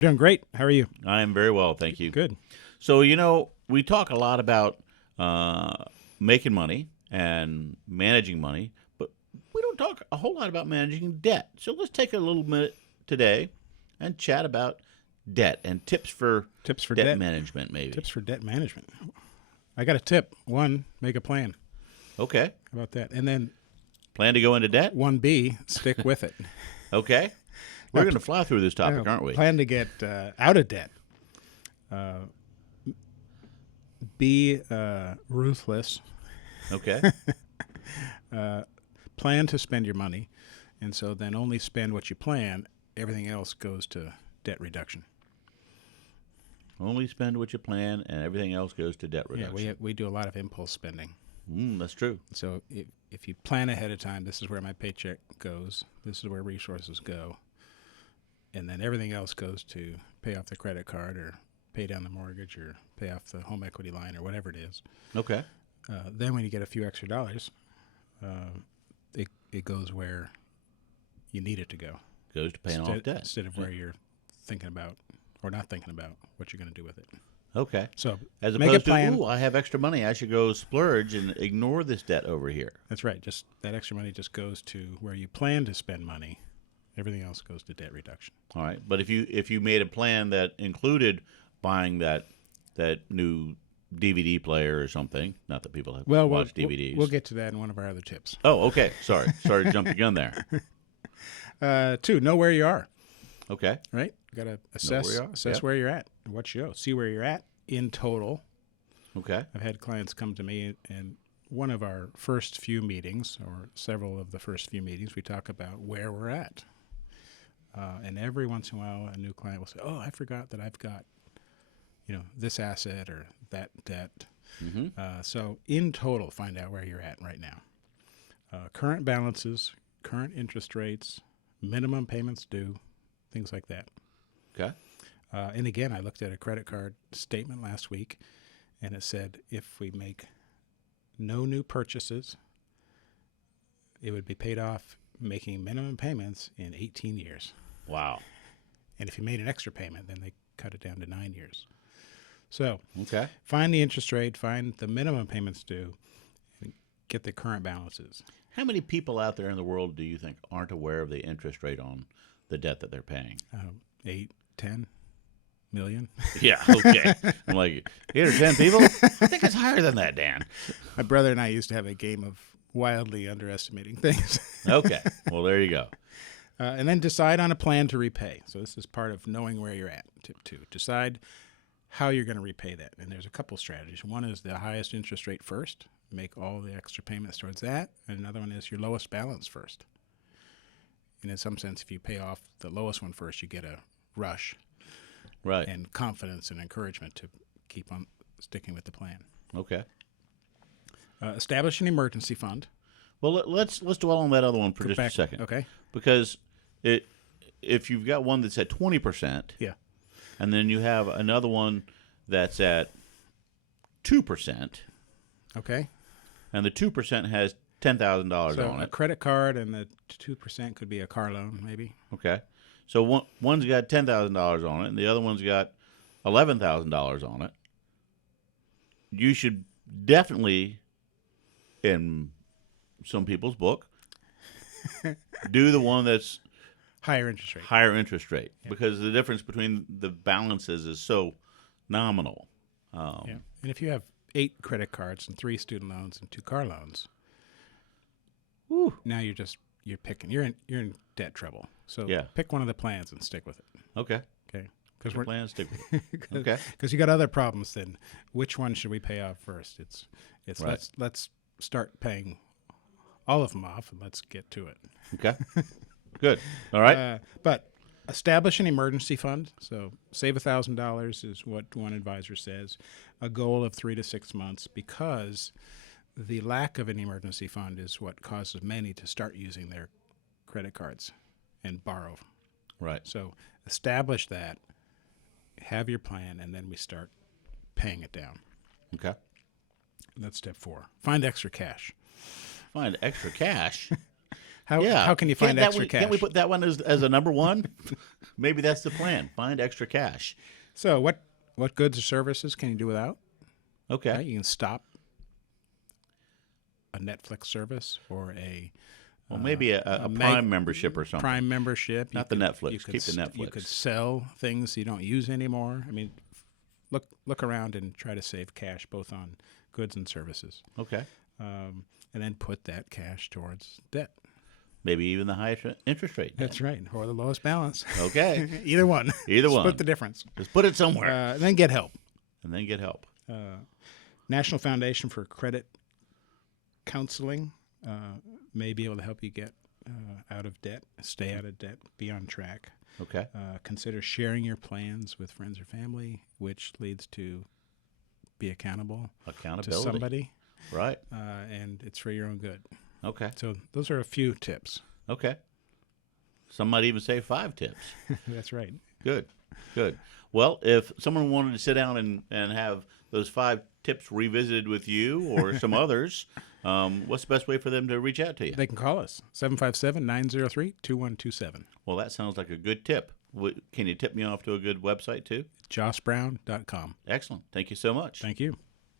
Doing great. How are you? I am very well, thank you. Good. So, we talk a lot about making money and managing money, but we don't talk a whole lot about managing debt. So, let's take a little minute today and chat about debt and tips for Tips for debt debt. management, maybe. Tips for debt management. I got a tip. One, make a plan. Okay. How about that? And then Plan to go into debt? 1B, stick with it. Okay. We're Now, going to fly through this topic, aren't we? Plan to get out of debt. Be ruthless. Okay. Plan to spend your money. And so then only spend what you plan. Everything else goes to debt reduction. Only spend what you plan, and everything else goes to debt reduction. Yeah, we do a lot of impulse spending. That's true. So if you plan ahead of time, this is where my paycheck goes. This is where resources go. And then everything else goes to pay off the credit card or pay down the mortgage or pay off the home equity line or whatever it is. Okay. Then when you get a few extra dollars, it goes where you need it to go. Goes to paying off debt. Instead of where you're thinking about or not thinking about what you're going to do with it. Okay. So As make opposed a plan. to, I have extra money. I should go splurge and ignore this debt over here. That's right. Just that extra money just goes to where you plan to spend money. Everything else goes to debt reduction. All right. But if you made a plan that included buying that new DVD player or something, not that people have watched DVDs. We'll get to that in one of our other tips. Oh, okay. Sorry to jump the gun there. 2, know where you are. Okay. Right? You got to Know where you are. assess Yep. where you're at and what you owe. See where you're at in total. Okay. I've had clients come to me, and one of our first few meetings, or several of the first few meetings, we talk about where we're at. And every once in a while, a new client will say, "Oh, I forgot that I've got, this asset or that debt." Mm-hmm. So in total, find out where you're at right now. Current balances, current interest rates, minimum payments due, things like that. Okay. And again, I looked at a credit card statement last week, and it said if we make no new purchases, it would be paid off making minimum payments in 18 years. Wow. And if you made an extra payment, then they cut it down to 9 years. So Okay. find the interest rate, find the minimum payments due, and get the current balances. How many people out there in the world do you think aren't aware of the interest rate on the debt that they're paying? 8, 10 million. Yeah. Okay. I'm like 8 or 10 people. I think it's higher than that, Dan. My brother and I used to have a game of wildly underestimating things. Okay. Well, there you go. And then decide on a plan to repay. So this is part of knowing where you're at. Tip 2, decide how you're going to repay that. And there's a couple strategies. One is the highest interest rate first. Make all the extra payments towards that. And another one is your lowest balance first. And in some sense, if you pay off the lowest one first, you get a rush Right. and confidence and encouragement to keep on sticking with the plan. Okay. Establish an emergency fund. Well, let's dwell on that other one for Go just back- a second. Okay. Because if you've got one that's at 20%, Yeah. and then you have another one that's at 2%, Okay. and the 2% has $10,000 So on a it. credit card and the 2% could be a car loan, maybe. Okay. So one's got $10,000 on it, and the other one's got $11,000 on it. You should definitely, in some people's book, do the one that's Higher interest rate. higher interest rate, because the difference between the balances is so nominal. Yeah. And if you have 8 credit cards and 3 student loans and 2 car loans, now you're picking. You're in debt trouble. So Yeah. pick one of the plans and stick with it. Okay. Okay. Because Your plan, stick with it. Okay. you got other problems. Then which one should we pay off first? It's Right. let's start paying all of them off and let's get to it. Okay. Good. All right. But establish an emergency fund. So save $1,000 is what one advisor says. A goal of 3 to 6 months, because the lack of an emergency fund is what causes many to start using their credit cards and borrow. Right. So establish that, have your plan, and then we start paying it down. Okay. That's step 4. Find extra cash. Find extra cash. How can you find extra cash? Can't we put that one as a number one? Maybe that's the plan. Find extra cash. So what goods or services can you do without? Okay. Right? You can stop a Netflix service or maybe a Prime membership or something. Prime membership. Not the Netflix. Keep the Netflix. You could sell things you don't use anymore. I mean, look around and try to save cash both on goods and services. Okay. And then put that cash towards debt. Maybe even the highest interest rate. That's right, or the lowest balance. Okay. Either one. Split the difference. Just put it somewhere. And then get help. National Foundation for Credit Counseling may be able to help you get out of debt, stay out of debt, be on track. Okay. Consider sharing your plans with friends or family, which leads to be accountability to somebody. Right. And it's for your own good. Okay. So those are a few tips. Okay. Some might even say 5 tips. That's right. Good. Well, if someone wanted to sit down and have those 5 tips revisited with you or some others, what's the best way for them to reach out to you? They can call us, 757-903-2127. Well, that sounds like a good tip. Can you tip me off to a good website, too? jossbrown.com. Excellent. Thank you so much. Thank you.